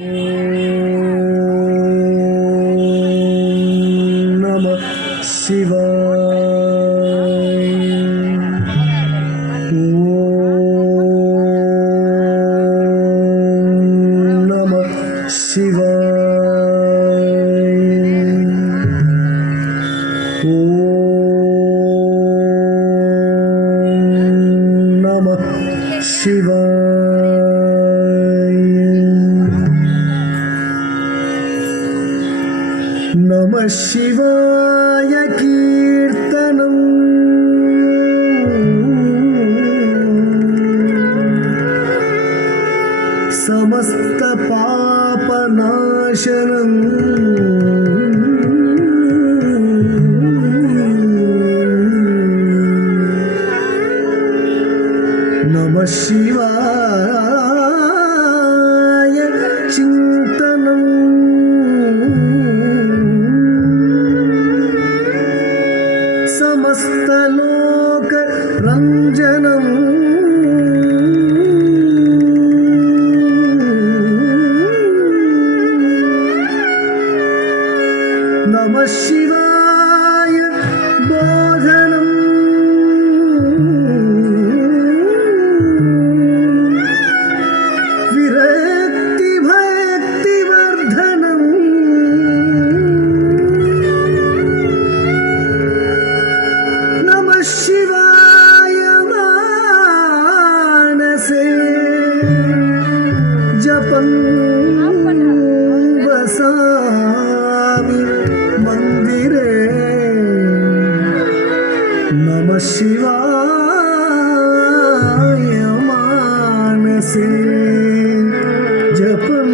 नमः शिवाय। नमः शिवाय। नमः शिवाय। नमः शिवाय कीर्तनम् समस्त पापनाशनम् नमः शिवाय चिन्तनम् समस्तलोक रञ्जनम् नमः शिवाय बोधनम् विरक्ति भक्तिवर्धनम् नमः शिवाय मानसे जपं वसामि मंदिरे नमः शिवाय मानसे जपं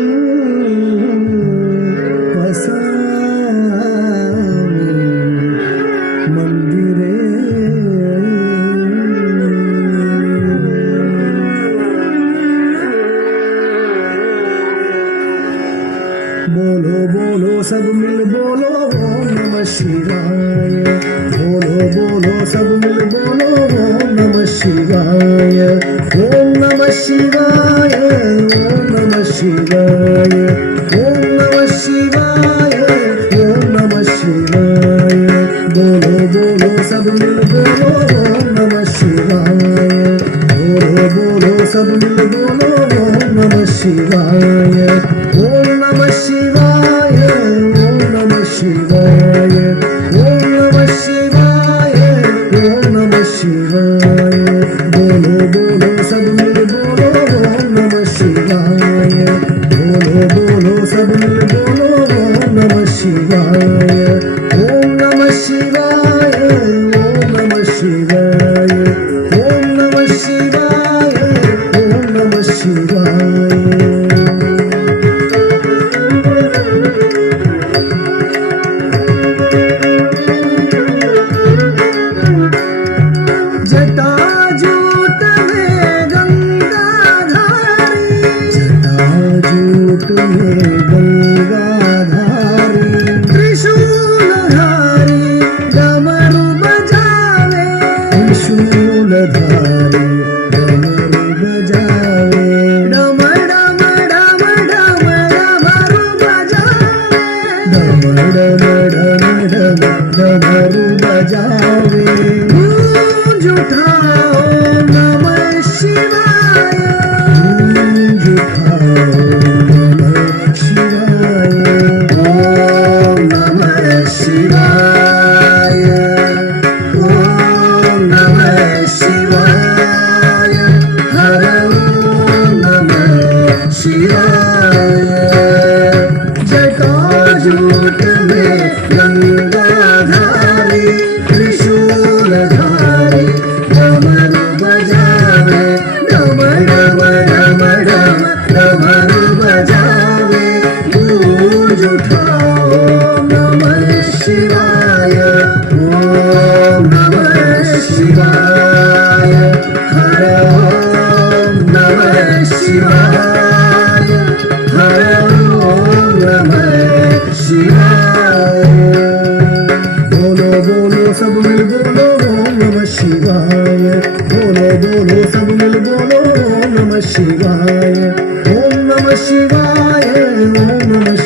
वसामि मंदिरे। बोलो बोलो सब मिल बोलो ओम नमः शिवाय। बोलो बोलो सब मिल बोलो ओम नमः शिवाय। ओम नमः शिवाय। ओम नमः शिवाय। ओम नमः शिवाय। ओम नमः शिवाय। बोलो बोलो सब मिल बोलो ओम नमः शिवाय। बोलो बोलो सब मिल बोलो ओम नमः शिवाय। ओम नमः शिवाय। ओम नमः शिवाय। ओम नमः शिवाय। ओम नमः शिवाय। बोलो बोलो सब मिल बोलो ओम नमः शिवाय। बोलो बोलो सब मिल बोलो ओम नमः शिवाय। ओम नमः शिवाय। ओम नमः शिवाय। ओम नमः शिवाय। ओम नमः शिवाय। जटाजूट में गंगाधारी जटाजूट में गंगाधारी त्रिशूलधारी डमरू बजावे त्रिशूलधारी डमरू बजावे डम डम डम डम डमरू बजावे डम डम डम डम डमरू बजावे। उठाओ नमः शिवाय। उठाओ नमः शिवाय। ओम नमः शिवाय। ओम नमः शिवाय। हर ओम नमः शिवाय। जटाजूट में गंगाधारी त्रिशूलधारी डमरू बजावे डम डम डम डम डमरू बजावे। गूंज उठाओ नमः शिवाय। ओम नमः शिवाय। हर ओम नमः शिवाय। हर ओम नमः शिवाय।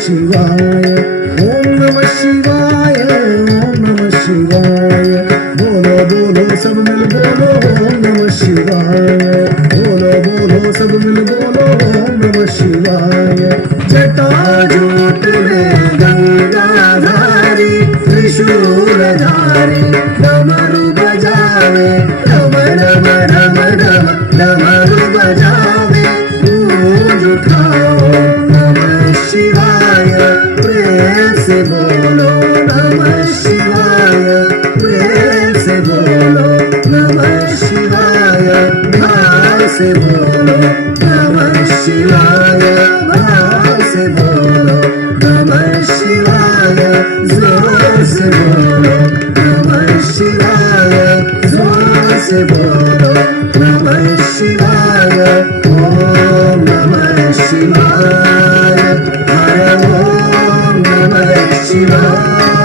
शिवाय ओम नमः शिवाय ओम नमः शिवाय बोलो बोलो सब मिल बोलो ओम नमः शिवाय बोलो बोलो सब मिल बोलो ओम नमः शिवाय जटाजूट में गंगाधारी त्रिशूलधारी डमरू बजावे डम डम डम डम डमरू बजावे गूंज उठाओ नमः शिवाय प्रेम से बोलो नमः शिवाय प्रेम से बोलो नमः शिवाय भाव से बोलो नमः शिवाय भाव से बोलो नमः शिवाय जोर से बोलो नमः शिवाय जोर से बोलो नमः शिवाय ओम नमः शिवाय हर ओम नमः शिवाय